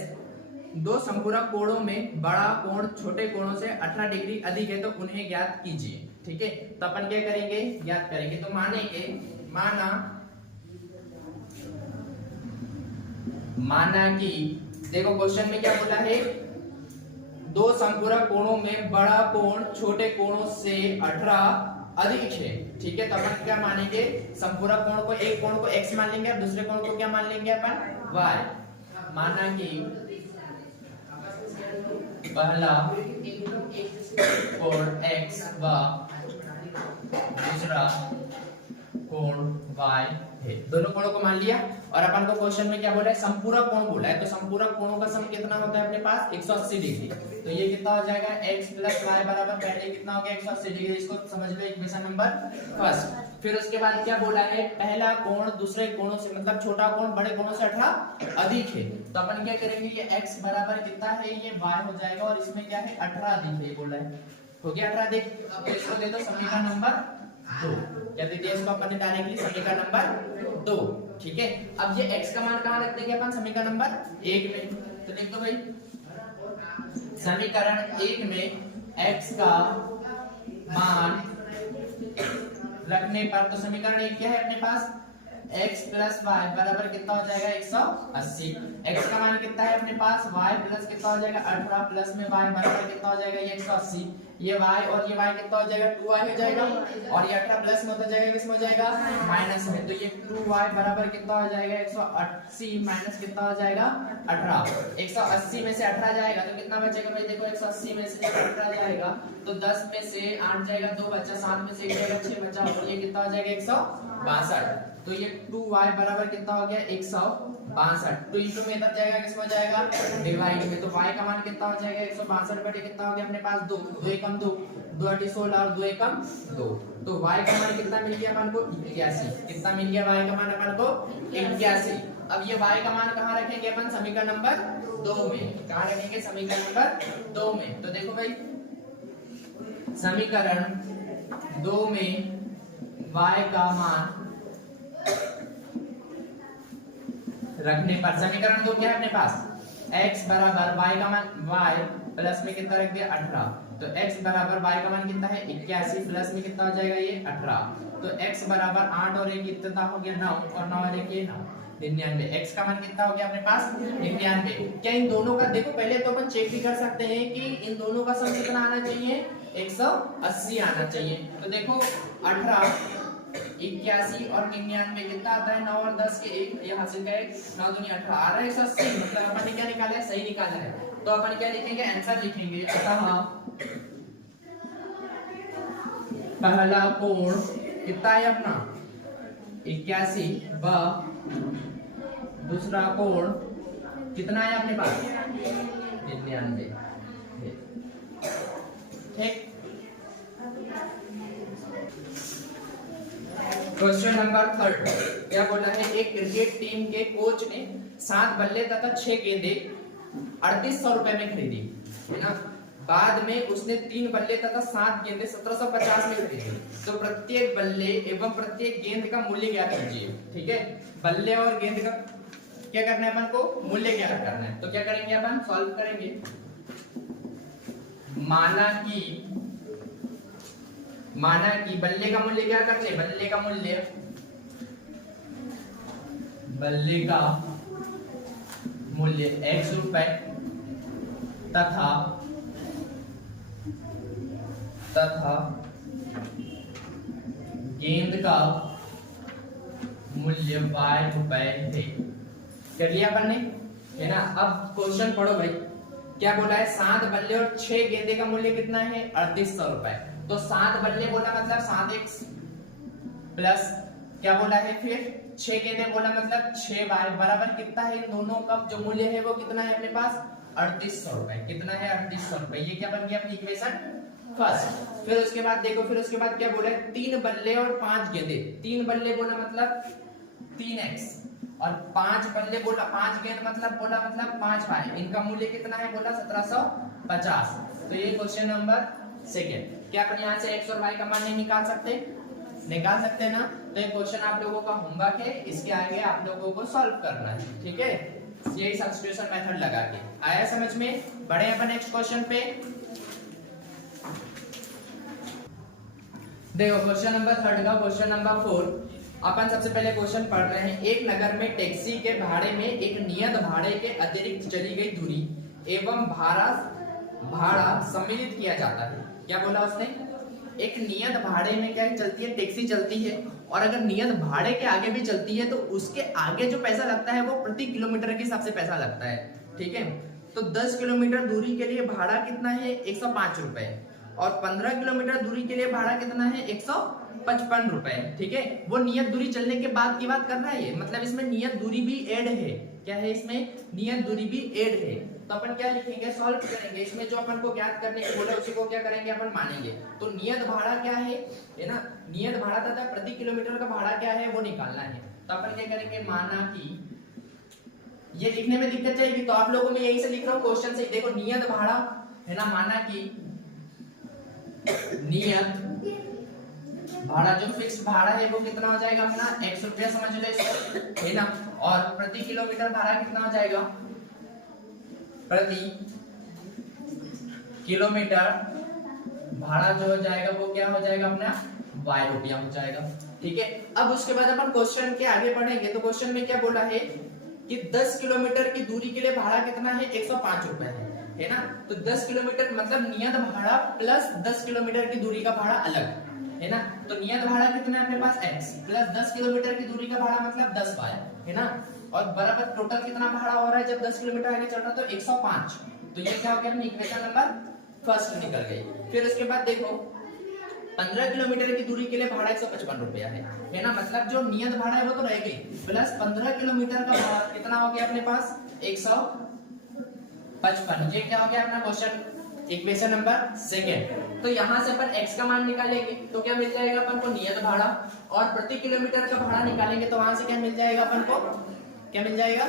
दो संपूरक कोणों में बड़ा कोण छोटे कोणों से 18 डिग्री अधिक है, तो उन्हें ज्ञात कीजिए। ठीक है, तो अपन क्या करेंगे, ज्ञात करेंगे। तो माना कि देखो क्वेश्चन में क्या बोला है, दो संपूरक कोणों में बड़ा कोण छोटे कोणों से 18 अधिक है। ठीक है, तो अपन क्या मानेंगे, संपूरक कोण को, एक कोण को x मान लेंगे और दूसरे कोण को क्या मान लेंगे अपन y। माना कि पहला कोण x व दूसरा कोण y है। दोनों कोणों को मान लिया, और अपन को क्वेश्चन में क्या बोला है, संपूरक कोण बोला है। तो संपूरक कोणों का सम कितना होता है अपने पास 180 डिग्री। तो ये कितना हो जाएगा x प्लस y बराबर पहले कितना हो गया 180 डिग्री। इसको समझ लो इक्वेशन नंबर फर्स्ट। फिर उसके बाद क्या बोला है, पहला कोण दूसरे कोणों से, मतलब छोटा कोण बड़े कोणों से 18 अधिक है। तो अपन क्या करेंगे, ये x बराबर कितना है, ये y हो जाएगा, और इसमें क्या है 18 अधिक है, ये बोला है। हो गया 18 अधिक। तो इसको दे दो समीकरण नंबर 2। क्या दे दिया इसको अपन ने डायरेक्टली, समीकरण नंबर 2। ठीक है, अब ये x का मान कहाँ रख देंगे अपन, समीकरण नंबर 1 में। तो लिख दो भाई, समीकरण 1 में x का मान रखने पर, तो समीकरण 1 क्या है अपने पास, x प्लस y बराबर कितना हो जाएगा 180। x का मान कितना है अपने पास, y प्लस कितना हो जाएगा 18 प्लस में y बराबर कितना हो जाएगा ये 180। ये y और ये y कितना हो जाएगा 2y हो जाएगा, और ये 18 प्लस में होता जाएगा किसमें हो जाएगा माइनस में। तो ये 2y बराबर कितना हो जाएगा 180 माइनस कितना हो जाएगा 18। 180 में से 18 जाएगा तो कितना बचेगा भाई, देखो 180 में से 18 जाएगा तो 10 में से 8 जाएगा, 2 बचा, 7 में से 1 जाएगा, 6 बचा, और ये कितना हो जाएगा 162। तो ये 2y बराबर कितना हो गया 162। तो इंटू में इधर जाएगा किसमें जाएगा डिवाइड में। तो y का मान कितना हो जाएगा 162 बटे कितना हो गया अपने पास 2, 2 एकम 2, 2 अटी 16 और 2 एकम 2। तो y का मान कितना मिल गया अपन को 81। कितना मिल गया y का मान अपन को 81। अब ये y का मान कहाँ रखेंगे अपन, समीकरण नंबर 2 में। कहाँ रखेंगे, समीकरण नंबर 2 में। तो देखो भाई, समीकरण 2 में y का मान रखने पर समीकरण दो क्या है अपने पास, x बराबर y का मान, y प्लस में कितना रख दिया 18, तो x बराबर y का मान कितना है 81 प्लस में कितना हो जाएगा ये 18, तो x बराबर 8 और 1 कितना हो गया 9 और 9 और 1 ये 9 99। x का मान कितना हो गया अपने पास 99। क्या इन दोनों का देखो पहले तो अपन चेक भी कर सकते हैं कि इन दोनों का सम कितना आना चाहिए 180 आना चाहिए। तो देखो 18 81 और 99 कितना आता है 9 और 10 के एक यहाँ से क्या 9 दूनी 18 आ रहा है 180, मतलब अपन ने क्या निकाला है सही निकाला है। तो अपन क्या लिखेंगे आंसर लिखेंगे, अतः पहला कोण कितना है अपना 81 व दूसरा कोण कितना है अपने पास 99। ठीक, क्वेश्चन नंबर 3 क्या बोला है, एक क्रिकेट टीम के कोच ने 7 बल्ले तथा 6 गेंदे 3800 रुपए में खरीदी, है ना। बाद में उसने 3 बल्ले तथा 7 गेंदे 1750 में खरीदी, तो प्रत्येक बल्ले एवं प्रत्येक गेंद का मूल्य ज्ञात कीजिए। ठीक है, बल्ले और गेंद का क्या करना है अपन को मूल्य ज्ञात करना है। तो क्या करेंगे अपन सॉल्व करेंगे, माना कि बल्ले का मूल्य क्या करते हैं, बल्ले का मूल्य x रुपए तथा गेंद का मूल्य y रुपए थे। कर लिया अपन ने, है ना। अब क्वेश्चन पढ़ो भाई, क्या बोला है 7 बल्ले और 6 गेंदे का मूल्य कितना है 3800 रुपए। तो 7 बल्ले बोला मतलब 7x प्लस क्या बोला है फिर 6 गेंदे बोला मतलब 6y बराबर कितना है, इन दोनों का जो मूल्य है वो कितना है अपने पास 3800 रुपए। कितना है 3800 रुपए, ये क्या बन गया अपनी इक्वेशन फर्स्ट। फिर उसके बाद देखो, फिर उसके बाद क्या बोला है 3 बल्ले और 5 गेंदे, 3 बल्ले बोला मतलब 3x और 5 बल्ले बोला 5 गेंद मतलब बोला मतलब 5y, इनका मूल्य कितना है बोला 1750। तो ये क्वेश्चन नंबर 2। क्या अपन यहाँ से x और y का मान नहीं निकाल सकते ना। तो ये क्वेश्चन आप लोगों का होमवर्क है, इसके आगे आप लोगों को सॉल्व करना है। ठीक है, यही सब्स्टिट्यूशन मेथड लगा के आया समझ में। बढ़े अपन नेक्स्ट क्वेश्चन पे। देखो क्वेश्चन नंबर 3 का क्वेश्चन नंबर 4 अपन सबसे पहले क्वेश्चन पढ़ रहे हैं। एक नगर में टैक्सी के भाड़े में एक नियत भाड़े के अतिरिक्त चली गई दूरी एवं भाड़ा सम्मिलित किया जाता है। क्या बोला उसने, एक नियत भाड़े में क्या चलती है टैक्सी चलती है, और अगर नियत भाड़े के आगे भी चलती है तो उसके आगे जो पैसा लगता है वो प्रति किलोमीटर के हिसाब से पैसा लगता है। ठीक है, तो 10 किलोमीटर दूरी के लिए भाड़ा कितना है 105 रुपए, और 15 किलोमीटर दूरी के लिए भाड़ा कितना है 155 रुपए। ठीक है, वो नियत दूरी चलने के बाद की बात कर रहा है ये, मतलब इसमें नियत दूरी भी ऐड है। क्या है इसमें, नियत दूरी भी ऐड है। तो अपन क्या लिखेंगे, सॉल्व करेंगे, इसमें जो अपन को ज्ञात करने को बोला उसी को क्या करेंगे अपन मानेंगे। तो नियत भाड़ा क्या है ना, नियत भाड़ा तथा प्रति किलोमीटर का भाड़ा क्या है वो निकालना है। तो अपन क्या करेंगे, माना कि ये लिखने में दिक्कत जाएगी तो आप लोगों में यही से लिख रहा हूँ क्वेश्चन से। देखो नियत भाड़ा है ना, माना कि नियत भाड़ा जो फिक्स भाड़ा है वो कितना हो जाएगा अपना 100 रुपया समझ लो इसको, है ना। और प्रति किलोमीटर भाड़ा कितना हो जाएगा, प्रति किलोमीटर भाड़ा जो हो जाएगा वो क्या हो जाएगा अपना y रुपया हो जाएगा। ठीक है, अब उसके बाद अपन क्वेश्चन के आगे बढ़ेंगे। तो क्वेश्चन में क्या बोला है कि 10 किलोमीटर की दूरी के लिए भाड़ा कितना है 105 रुपए है ना। तो 10 किलोमीटर मतलब नियत भाड़ा प्लस 10 किलोमीटर की दूरी का भाड़ा अलग है ना। तो नियत भाड़ा कितना है अपने पास x प्लस 10 किलोमीटर की दूरी का भाड़ा मतलब 10y है ना, और बराबर टोटल कितना भाड़ा हो रहा है जब 10 किलोमीटर आगे चल रहा है तो 105। तो ये क्या हो गया अपनी इक्वेशन नंबर फर्स्ट निकल गई। फिर उसके बाद देखो 15 किलोमीटर की दूरी के लिए भाड़ा 155 रुपया है ना, मतलब जो नियत भाड़ा है वो तो रह गई, प्लस 15 किलोमीटर का भाड़ा कितना हो गया अपने पास 155। ये क्या हो गया अपना क्वेश्चन इक्वेशन नंबर 2। तो यहाँ से अपन x का मान निकालेंगे तो क्या मिल जाएगा अपन को नियत भाड़ा, और प्रति किलोमीटर का भाड़ा निकालेंगे तो वहां से क्या मिल जाएगा अपन को, क्या मिल जाएगा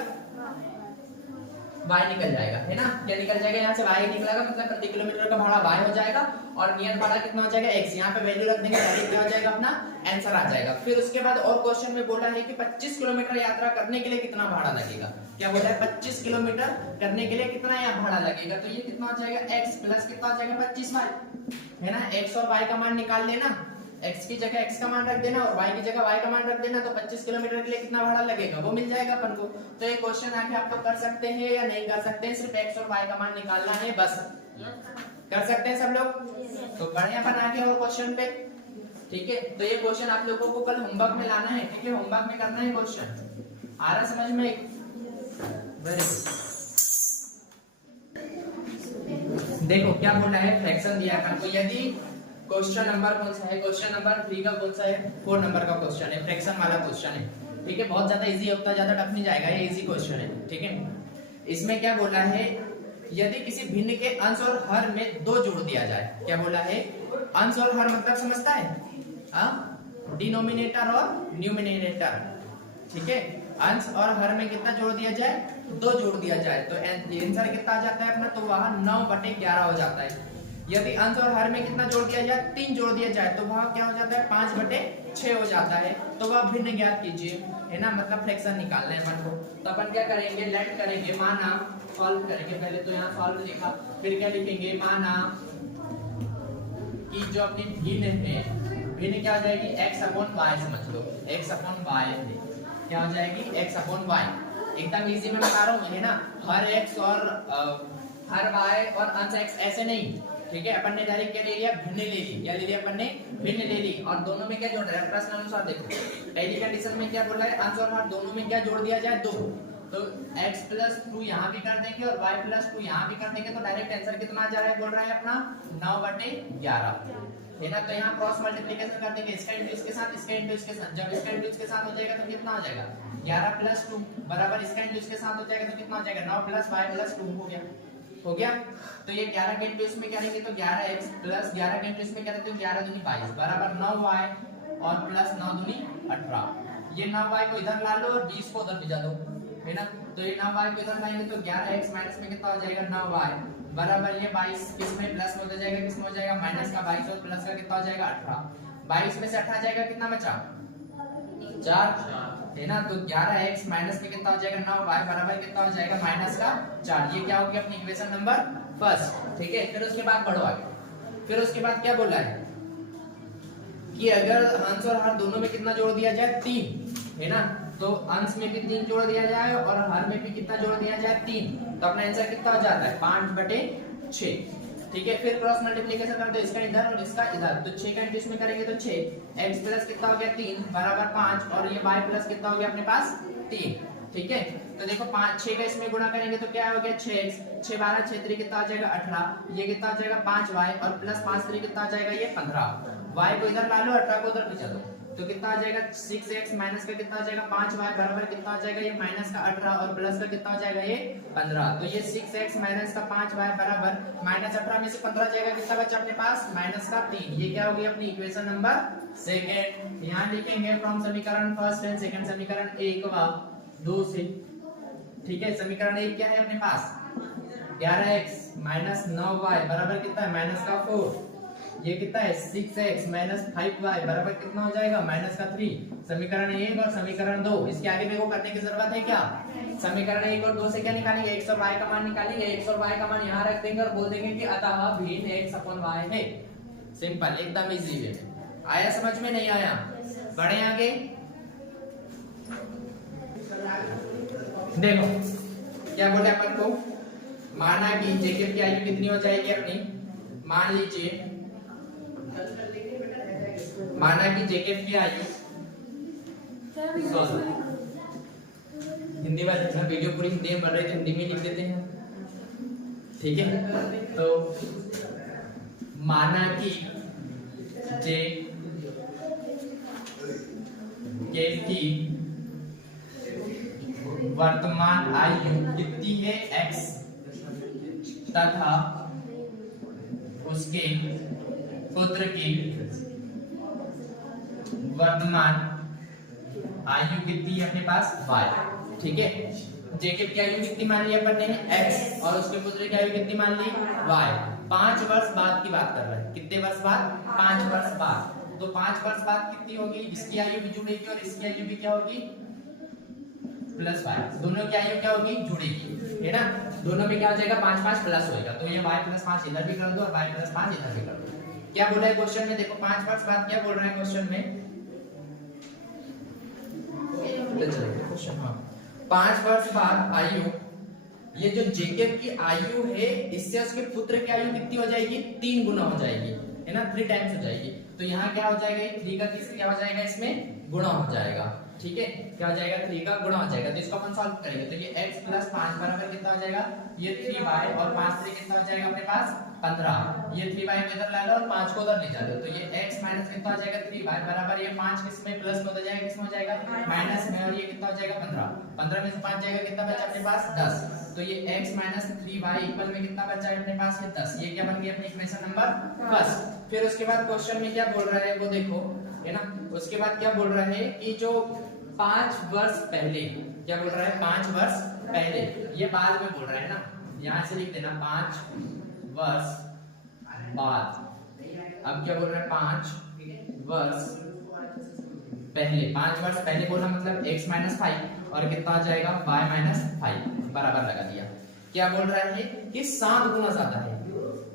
y निकल जाएगा, है ना। क्या निकल जाएगा, यहाँ से y निकलेगा, मतलब प्रति किलोमीटर का भाड़ा y हो जाएगा और नियत भाड़ा कितना हो जाएगा x। यहाँ पे वैल्यू रख देंगे, डायरेक्ट क्या हो जाएगा, अपना आंसर आ जाएगा। फिर उसके बाद और क्वेश्चन में बोला है कि 25 किलोमीटर यात्रा करने के लिए कितना भाड़ा लगेगा। क्या बोला है, 25 किलोमीटर करने के लिए कितना यहाँ भाड़ा लगेगा। तो ये कितना हो जाएगा, x प्लस कितना हो जाएगा 25y, है ना। x और y का मान निकाल लेना, x की जगह x का मान रख देना और y की जगह y का मान रख देना, तो 25 किलोमीटर के लिए कितना भाड़ा लगेगा वो मिल जाएगा अपन को। तो ये क्वेश्चन आके आप लोग कर सकते हैं या नहीं कर सकते हैं, सिर्फ x और y का मान निकालना है बस। कर सकते हैं सब लोग, तो बढ़िया बना के और क्वेश्चन पे, ठीक है। तो ये क्वेश्चन आप लोगों को कल होमवर्क में लाना है, ठीक है, होमवर्क में करना है क्वेश्चन। आ रहा समझ में, वेरी गुड। देखो क्या बोला है, फ्रैक्शन दिया है आपको। यदि क्वेश्चन नंबर कौन सा है, क्वेश्चन नंबर 3 का कौन सा है, 4 नंबर का क्वेश्चन है, फ्रैक्शन वाला क्वेश्चन है, ठीक है। बहुत ज्यादा इजी होता, ज्यादा टफ नहीं जाएगा, ये इजी क्वेश्चन है, ठीक है। इसमें क्या बोला है, यदि किसी भिन्न के अंश और हर में 2 जोड़ दिया जाए। क्या बोला है, अंश और हर मतलब समझता है, डिनोमिनेटर और न्यूमिनेटर, ठीक है। अंश और हर में कितना जोड़ दिया जाए, 2 जोड़ दिया जाए, तो आंसर कितना आ जाता है अपना, तो वहां 9/11 हो जाता है। यदि अंश और हर में कितना जोड़ दिया जाए, 3 जोड़ दिया जाए, तो वहां क्या हो जाता है, 5/6 हो जाता है। तो वह भिन्न ज्ञात कीजिए, है ना, मतलब फ्रैक्शन निकालना है अपन को। तो अपन क्या करेंगे, लेट करेंगे, माना सॉल्व करेंगे। पहले तो यहाँ सॉल्व लिखा, फिर क्या लिखेंगे, माना कि जो अपनी भिन्न है, भिन्न क्या हो जाएगी, x/y समझ लो, x/y है, क्या हो जाएगी, x/y। एकदम इजी में बता रहा हूँ, है ना। हर x और हर y और अंश x ऐसे नहीं, ठीक है। अपन ने डायरेक्ट क्या ले लिया, भिन्न ले ली, क्या ले लिया अपन ने, भिन्न ले ली। और दोनों में क्या जोड़ रहा है, प्रश्न अनुसार देखो, पहली कंडीशन में क्या बोला है, अंश और हर दोनों में क्या जोड़ दिया जाए, 2। तो x+2 यहाँ भी कर देंगे और y+2 यहाँ भी कर देंगे, तो डायरेक्ट आंसर कितना आ जा रहा है, बोल रहा है अपना 9/11, है ना। तो यहाँ क्रॉस मल्टीप्लिकेशन कर देंगे, इसका इंटू इसके साथ, इसका इंटू इसके साथ। जब इसका इंटू इसके साथ हो जाएगा तो कितना हो जाएगा, 11+2 बराबर इसका इंटू इसके साथ हो जाएगा तो कितना हो जाएगा, 9 + y+2 हो गया, हो गया। तो ये 11 के इंटू इसमें क्या लेंगे, तो 11x प्लस 11 के इंटू इसमें क्या देते हैं, 11 दूनी 22 बराबर 9y और प्लस 9 दूनी 18। ये 9y को इधर ला लो और 20 को उधर भिजा दो, है ना। तो ये 9y को इधर लाएंगे तो 11x माइनस में कितना हो जाएगा, 9y बराबर ये 22 किसमें प्लस में हो जाएगा, किसमें हो जाएगा, माइनस का 22 और प्लस का कितना हो जाएगा, 18। 22 में से 18 जाएगा, कितना बचा, 4, है ना। तो 11x माइनस में कितना हो जाएगा, 9y बराबर कितना हो जाएगा, माइनस का 4। ये क्या होगी अपनी इक्वेशन नंबर फर्स्ट, ठीक है। फिर उसके बाद बढ़ो आगे, फिर उसके बाद क्या बोला है कि अगर अंश और हर दोनों में कितना जोड़ दिया जाए, 3, है ना। तो अंश में भी 3 जोड़ दिया जाए और हर में भी कितना जोड़ दिया जाए, 3, तो अपना आंसर कितना हो जाता है, 5/6, ठीक है। फिर क्रॉस मल्टीप्लिकेशन कर दो, इसका इधर और इसका इधर, तो 6 का इंटू इसमें करेंगे तो 6, x प्लस कितना हो गया, 3 बराबर 5 और ये y प्लस कितना हो गया अपने पास, 3, ठीक है। तो देखो 5 6 का इसमें गुणा करेंगे तो क्या हो गया, 6x 6 12 6 3 कितना आ जाएगा, 18। ये कितना आ जाएगा, 5y और प्लस 5 3 कितना आ जाएगा, ये 15। y को इधर ला लो, 18 को उधर भिजा दो, तो कितना आ जाएगा, 6x माइनस का कितना आ जाएगा, 5y बराबर कितना आ जाएगा, ये माइनस का 18 और प्लस का कितना आ जाएगा, ये 15। तो ये 6x माइनस का 5y बराबर माइनस 18 में से 15 जाएगा, कितना बचा अपने पास, माइनस का 3। ये क्या होगी अपनी इक्वेशन नंबर सेकंड। यहाँ लिखेंगे फ्रॉम समीकरण फर्स्ट एंड सेकंड, समीकरण 1 व 2 से, ठीक है। समीकरण 1 क्या है अपने पास, 11x माइनस 9y बराबर कितना है, माइनस का 4। ये कितना है, 6x माइनस 5y बराबर कितना हो जाएगा, माइनस का 3। समीकरण 1 और समीकरण 2, इसके आगे मेरे को करने की जरूरत है क्या, समीकरण 1 और 2 से क्या निकालेंगे, x और y का मान निकालेंगे। x और y का मान यहाँ रख देंगे और बोल देंगे कि अतः भिन्न x/y है। सिंपल, एकदम इजी है। आया समझ में, नहीं आया, बढ़े आगे। देखो क्या बोले अपन को, माना कि जेकब की आयु कितनी हो जाएगी अपनी, मान लीजिए माना कि जेकब की आयु, हिंदी में लिखना, वीडियो पूरी हिंदी में बन रही तो हिंदी में लिख देते हैं, ठीक है। तो माना कि जेकब की वर्तमान आयु कितनी है, x, तथा उसके पुत्र की वर्तमान आयु कितनी है अपने पास, y, ठीक है। जेकब की आयु कितनी मान ली अपन ने x और उसके पुत्र की आयु कितनी मान ली y। 5 वर्ष बाद की बात कर रहे हैं, कितने वर्ष बाद 5 वर्ष बाद। तो 5 वर्ष बाद कितनी होगी, इसकी आयु भी जुड़ेगी और इसकी आयु भी क्या होगी प्लस y, दोनों की आयु क्या होगी जुड़ेगी, है ना। दोनों में क्या हो जाएगा 5 5 प्लस होएगा, तो ये y + 5 इधर भी कर दो और y + 5 इधर भी कर दो। क्या बोला है क्वेश्चन में, देखो 5 वर्ष बाद क्या बोल रहा है क्वेश्चन में, तो चलो क्वेश्चन, हाँ 5 वर्ष बाद आयु, ये जो जेकब की आयु है इससे उसके पुत्र की आयु कितनी हो जाएगी 3 गुना हो जाएगी, है ना, 3 टाइम्स हो जाएगी। तो यहाँ क्या हो जाएगा 3 का किस क्या हो जाएगा इसमें गुणा हो जाएगा, ठीक है, क्या हो जाएगा 3 का गुणा हो जाएगा। तो इसको अपन सॉल्व करेंगे, तो ये x + 5 बराबर कितना हो जाएगा, ये 3y और 5 3 कितना हो जाएगा अपने पास 15, ये 3y को इधर ला लो और 5 को उधर ले जा लो, तो ये x माइनस कितना हो जाएगा 3y बराबर ये 5 किस में प्लस में हो जाएगा, किस में हो जाएगा माइनस में, और ये कितना हो जाएगा 15, 15 में से 5 जाएगा कितना बचा अपने पास 10, तो ये x माइनस 3y इक्वल में कितना बचा है अपने पास ये 10, ये क्या बन गया अपनी इक्वेशन नंबर फर्स्ट। फिर उसके बाद क्वेश्चन में क्या बोल रहा है वो देखो, है ना, उसके बाद क्या बोल रहा है कि जो 5 वर्ष पहले, क्या बोल रहा है 5 वर्ष पहले, ये बाद में बोल रहा है ना, यहां से लिख देना 5 वर्ष बाद। अब क्या बोल रहा है 5 वर्ष पहले, 5 वर्ष पहले बोला मतलब x - 5 और कितना आ जाएगा y - 5 बराबर लगा दिया। क्या बोल रहा है कि 7 गुना ज्यादा है,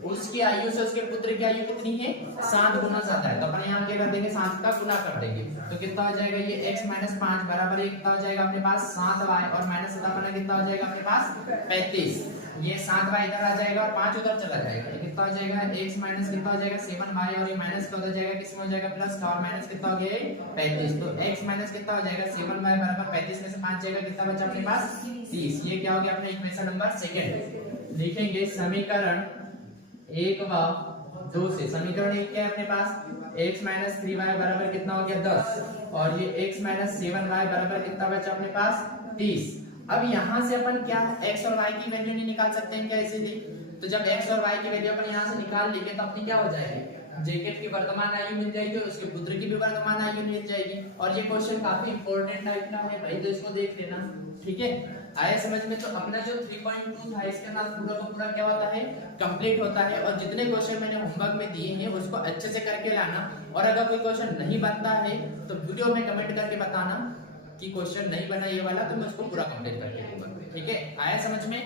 उसकी आयु से उसके पुत्र की आयु कितनी है 7 गुना ज्यादा है, तो अपन यहाँ क्या कर देंगे 7 का गुना कर देंगे, तो कितना हो जाएगा ये x - 5 बराबर ये कितना हो जाएगा अपने पास 7y और माइनस अपना कितना हो जाएगा अपने पास 35, ये 7y इधर आ जाएगा और 5 उधर चला जाएगा, ये कितना हो जाएगा x माइनस कितना हो जाएगा 7y और ये माइनस का हो जाएगा किसमें हो जाएगा प्लस का, और माइनस कितना हो गया 35, तो x माइनस कितना हो जाएगा 7y बराबर 35 में से 5 जाएगा कितना बचा अपने पास 30, ये क्या हो गया अपने इक्वेशन नंबर सेकंड। लिखेंगे समीकरण 1 व 2 से, समीकरण 1 क्या है अपने पास x - 3y बराबर कितना हो गया 10 और ये x - 7y बराबर कितना बचा अपने पास 30। अब यहाँ से अपन क्या x और y की वैल्यू नहीं निकाल सकते हैं क्या इसीलिए, तो जब x और y की वैल्यू अपन यहाँ से निकाल लेंगे तो अपनी क्या हो जाएगी जेकब की वर्तमान आयु मिल जाएगी और उसके पुत्र की भी वर्तमान आयु मिल जाएगी। और ये क्वेश्चन काफी इंपॉर्टेंट टाइप का है भाई, तो इसको देख लेना, ठीक है, आया समझ में। तो अपना जो 3.2 था इसके साथ पूरा का पूरा क्या होता है कंप्लीट होता है, और जितने क्वेश्चन मैंने होमवर्क में दिए हैं उसको अच्छे से करके लाना, और अगर कोई क्वेश्चन नहीं बनता है तो वीडियो में कमेंट करके बताना कि क्वेश्चन नहीं बना ये वाला, तो मैं उसको पूरा कंप्लीट करके दूंगा, ठीक है, आया समझ में।